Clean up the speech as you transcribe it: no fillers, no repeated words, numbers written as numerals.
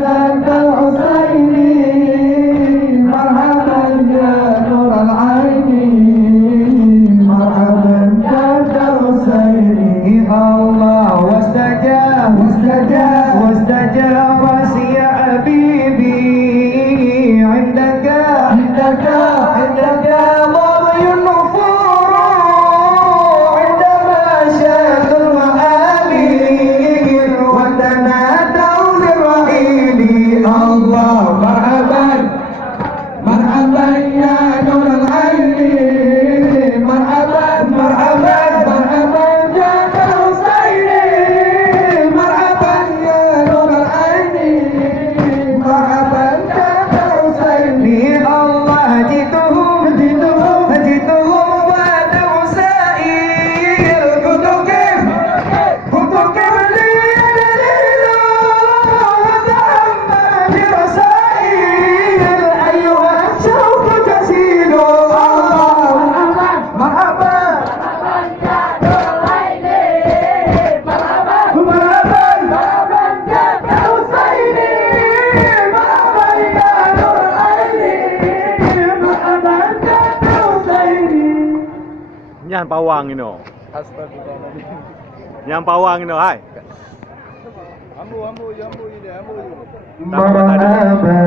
جد الحسيني مرحبا يا نور العين مرحبا جد الحسيني الله واستجاب يا حبيبي عندك مضي النفور عندما شاف المآلي وتنادوا للرحيل الله مرحبا يا نور العين مرحبا جد الحسيني مرحبا يا نور العين مرحبا جد الحسيني الله جئتهم بعد وسائل كتب لي دليل وتأمل برسائل أيها الشوق جزيل الله مرحبا Nyan pawang ino. Astagfirullahaladzim. Nyan pawang ino, hai. Ambu ini, ambu. مرحبا